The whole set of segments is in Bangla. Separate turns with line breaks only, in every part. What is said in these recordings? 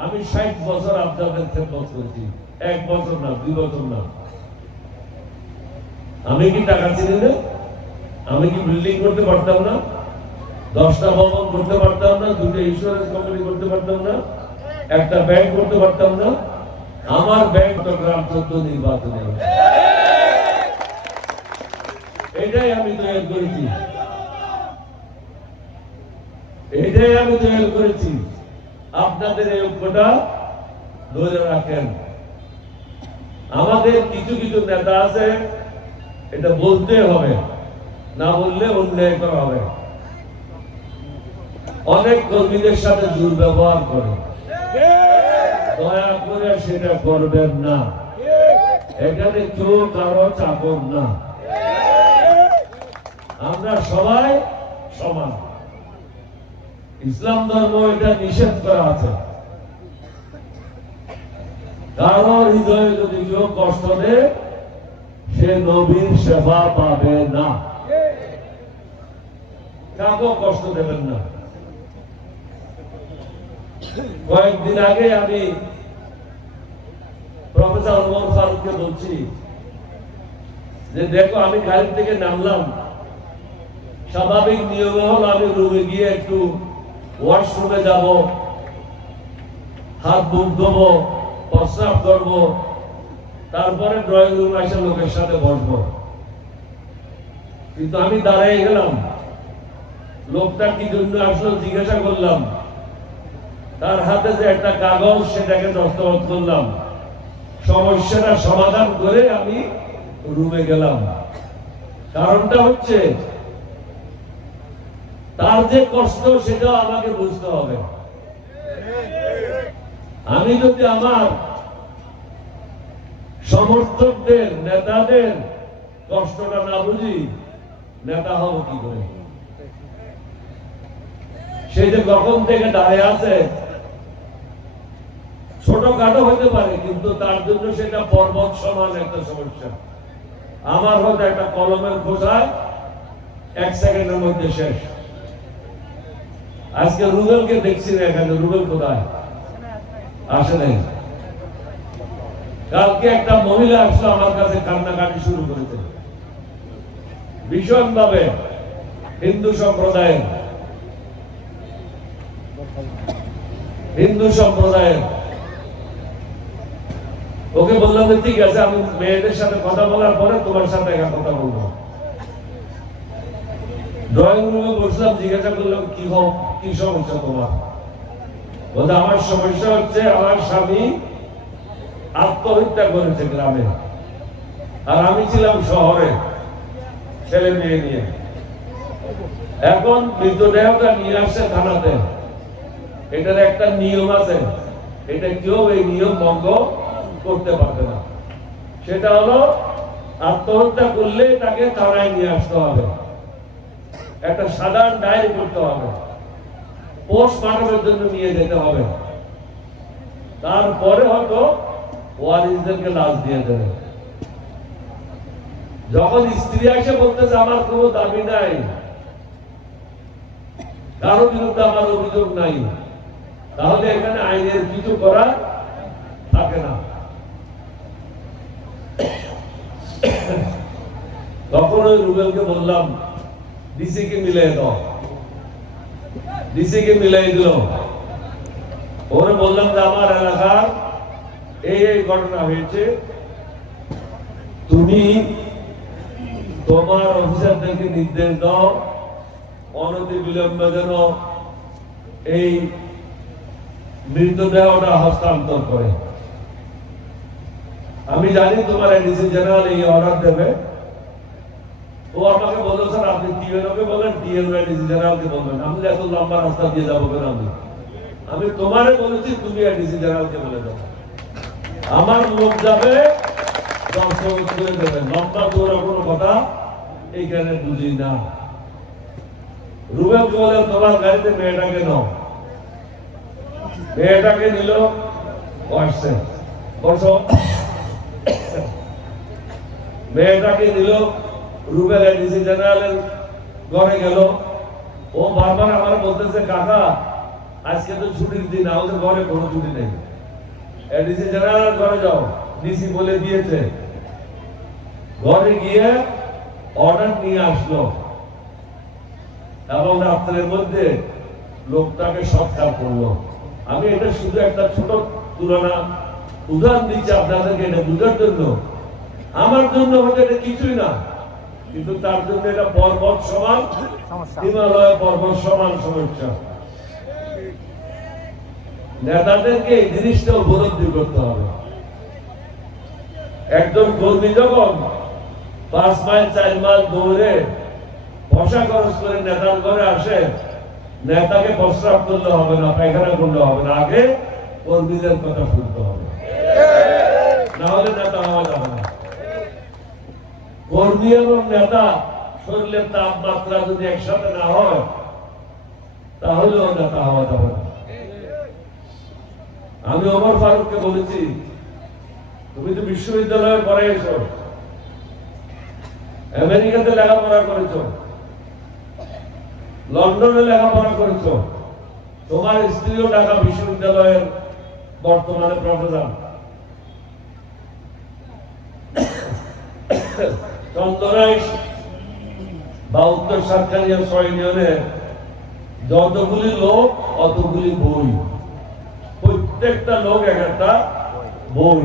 আমি ষাট বছর আপনাদের খেদমত করেছি। এক বছর না, দুই বছর না। আমি কি টাকা চিনি না? আমি কি বিল্ডিং করতে পারতাম না? দশটা ভবন করতে পারতাম না, দুটো ইন্স্যুরেন্স কোম্পানি করতে পারতাম না, একটা ব্যাংক করতে পারতাম না। আমার ব্যাংক তো গ্রাম চোদ্দ নির্বাচনে এটাই আমি তৈরি করেছি। এটাই আমি তৈরি করেছি। আপনাদের এই ঐক্যটা ধরে রাখেন। আমাদের কিছু কিছু নেতা আছে, এটা বলতে হবে, না বললে অন্যায় করা হবে। অনেক কর্মীদের সাথে দুর্ব্যবহার করে। দয়া করে সেটা করবেন না। এখানে কেউ কারও চাকর না। আমরা সবাই সমান। ইসলাম ধর্ম এটা নিষেধ করা আছে। কারও হৃদয়ে যদি কেউ কষ্ট দেয়, সে নবীর সেবা পাবে না। কাউকে কষ্ট দেবেন না। কয়েকদিন আগে আমি প্রফেসর ওমর ফারুককে বলছি যে, দেখো, আমি গাড়ি থেকে নামলাম। স্বাভাবিক নিয়মে হল আমি রুমে গিয়ে একটু ওয়াশরুমে যাব, হাত মুখ ধোবো, প্রস্রাব করব, তারপরে ড্রয়িং রুম এসে লোকের সাথে বসবো। কিন্তু আমি দাঁড়াই গেলাম। লোকটা কি জন্য আসলো জিজ্ঞাসা করলাম। তার হাতে যে একটা কাগজ, সেটাকে দস্তখত করলাম। সমস্যাটা সমাধান করে আমি রুমে গেলাম। কারণটা হচ্ছে তার যে কষ্ট সেটা আমাকে বুঝতে হবে। আমি যদি আমার সমর্থকদের, নেতাদের কষ্টটা না বুঝি, নেতা হব কি করে? সে যে কখন থেকে দাঁড়িয়ে আছে, ছোটখাটো হইতে পারে, কিন্তু তার জন্য সেটা পর্বত সমান একটা সমস্যা। আমার হয়তো একটা কলমের খোসায় এক সেকেন্ডের মধ্যে শেষ। আজকে রুবেলকে দেখছি না, এখানে রুবেল কোথায়? আসে নাই। কালকে একটা মহিলা আসলো আমার কাছে কান্নাকাটি শুরু করেছে। ভীষণ ভাবে হিন্দু সম্প্রদায়ের। হিন্দু সম্প্রদায়ের। ওকে বললাম যে, ঠিক আছে, আমি মেয়েদের সাথে কথা বলার পরে তোমার সাথে একা কথা বলব। ড্রয়িং রুমে বসলাম, জিজ্ঞাসা করলাম, কি হোক কি সমস্যা তোমার বলতে আমার সমস্যা হচ্ছে আমার স্বামী আত্মহত্যা করেছে গ্রামে। আর আমি ছিলাম শহরে, ছেলে মেয়ে নিয়ে। এখন মৃতদেহটা নিয়ে আসছে থানাতে। এটার একটা নিয়ম আছে। এটা কেউ এই নিয়ম ভঙ্গ করতে পারবে না। সেটা হলো আত্মহত্যা করলে তাকে থানায় নিয়ে আসতে হবে। একটা সাধারণ ডায়েরি করতে হবে। পোস্টমার্টমের জন্য নিয়ে যেতে হবে। তারপরে হয়তো ওয়ারিসদেরকে লাশ দিয়ে দেবে। যখন স্ত্রী এসে বলতেছে, আমার কোনো দাবি নাই। কারও বিরুদ্ধে আমার অভিযোগ নাই। তাহলে এখানে আইনের কিছু করা থাকে না। তখন ওই রুবেলকে বললাম ডিসি কে মিলাই দাও। ডিসি কে মিলাই দিল ওরে বললাম যে, আমার এলাকার এই এই ঘটনা হয়েছে। তুমি তোমার অফিসারদেরকে নির্দেশ দাও, অনতি বিলম্বে যেন এই মৃতদেহটা হস্তান্তর করে। আমি জানি তোমার এডিসি জেনারেল এই অর্ডার দেবে। ও আমাকে বলল, স্যার, আপনি টিএনওকে বলেন টিএনও এডিসি জেনারেলকে বলবেন। আমি এত লম্বা রাস্তা দিয়ে যাব কেন আমি? আমি তোমারে বলেছি, তুমি এডিসি জেনারেলকে বলে দাও। আমার লোক যাবে লম্বা দৌড়া কোনো কথা এইখানে বুঝি না। রুবেল বলে, তোমার গাড়িতে মেয়েটাকে নাও। মেয়েটাকে নিল মেয়েটাকে নিল রুবেল এডিসি জেনারেলের ঘরে গেল। ও বারবার আমার বলতেছে, কাকা, আজকে তো ছুটির দিন, আমাদের ঘরে কোনো ছুটি নেই। এডিসি ঘরে যাও ডিসি বলে দিয়েছে। ঘরে গিয়ে অর্ডার নিয়ে আসলো। এবং রাত্রের মধ্যে লোকটাকে সৎকার করল। আমি এটা শুধু একটা ছোট তুলনা, উদাহরণ দিচ্ছি আপনাদেরকে এটা বুঝার জন্য। আমার জন্য হয়তো এটা কিছুই না। কিন্তু তার জন্য এটা পর্বত সমান হিমালয় পর্বত সমান সমস্যা। নেতাদেরকে এই জিনিসটা উপলব্ধি করতে হবে। একজন কর্মী যখন পাঁচ মাইল চার মাইল দৌড়ে পয়সা খরচ করে নেতার ঘরে আসে নেতাকে প্রস্রাব করলে হবে না পায়খানা করলে হবে না আগে কর্মীদের কথা শুনতে হবে। না হলে নেতা হওয়া যাবে কর্মী এবং নেতা, শরীরের তাপমাত্রা যদি একসাথে না হয়, তাহলেও নেতা হওয়া যাবে আমি ওমর ফারুককে বলেছি, তুমি তো বিশ্ববিদ্যালয়ে পড়ে এসো আমেরিকাতে লেখাপড়া করেছ, লন্ডনে লেখাপড়া করেছ, তোমার স্ত্রীও ঢাকা বিশ্ববিদ্যালয়ের বর্তমানে প্রফেসর। চন্দনাই বা উত্তর সরকারিয়া ছয় ইউনিয়নের যতগুলি লোক, অতগুলি বই। প্রত্যেকটা লোক এক একটা বই।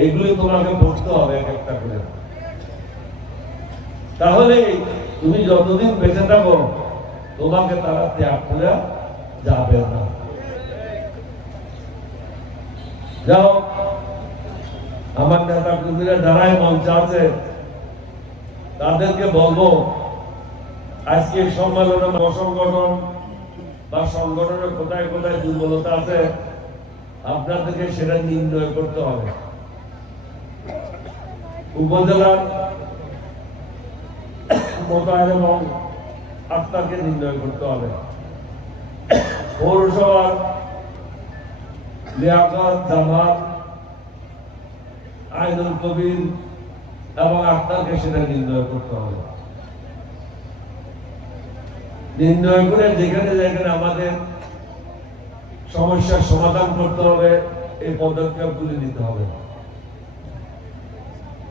এইগুলি তোমাকে পড়তে হবে এক একটা করে। তাহলে তুমি যতদিন বেঁচে থাকো, তোমাকে তারা ত্যাগ করে যাবে না। যাও, আমার নেতা কর্মীরা যারাই মঞ্চ আছে তাদেরকে বলব আজকে সম্মেলনে অসংগঠন বা সংগঠনের কোথায় কোথায় দুর্বলতা আছে, আপনাদেরকে সেটা নির্ণয় করতে হবে। উপজেলার মোতায়েন এবং আত্মাকে নির্ণয় করতে হবে। পৌরসভার লিয়াকত, জামাত, আইনুল কবির এবং আত্মাকে সেটা নির্ণয় করতে হবে। নির্ণয় করে যেখানে যেখানে আমাদের সমস্যার সমাধান করতে হবে, এই পদক্ষেপগুলি নিতে হবে।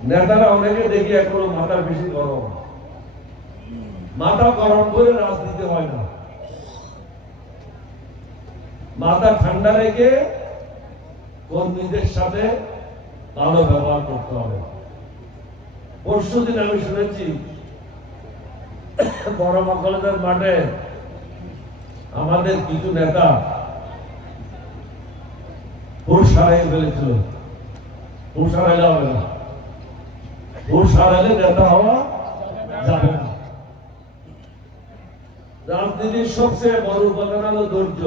নেতারা অনেকে দেখি এখনও মাথা বেশি গরম। মাথা গরম করে রাজনীতি হয় না। মাথা ঠান্ডা রেখে কর্মীদের সাথে ভালো ব্যবহার করতে হবে। পরশু দিন আমি শুনেছি বড়মা কলেজের মাঠে আমাদের কিছু নেতা হুশ হারাই ফেলেছিল। হুশ হারাইলে হবে না। হুশ হারাইলে নেতা হওয়া যাবে না। রাজনীতির সবচেয়ে বড় উপাদান হলো ধৈর্য।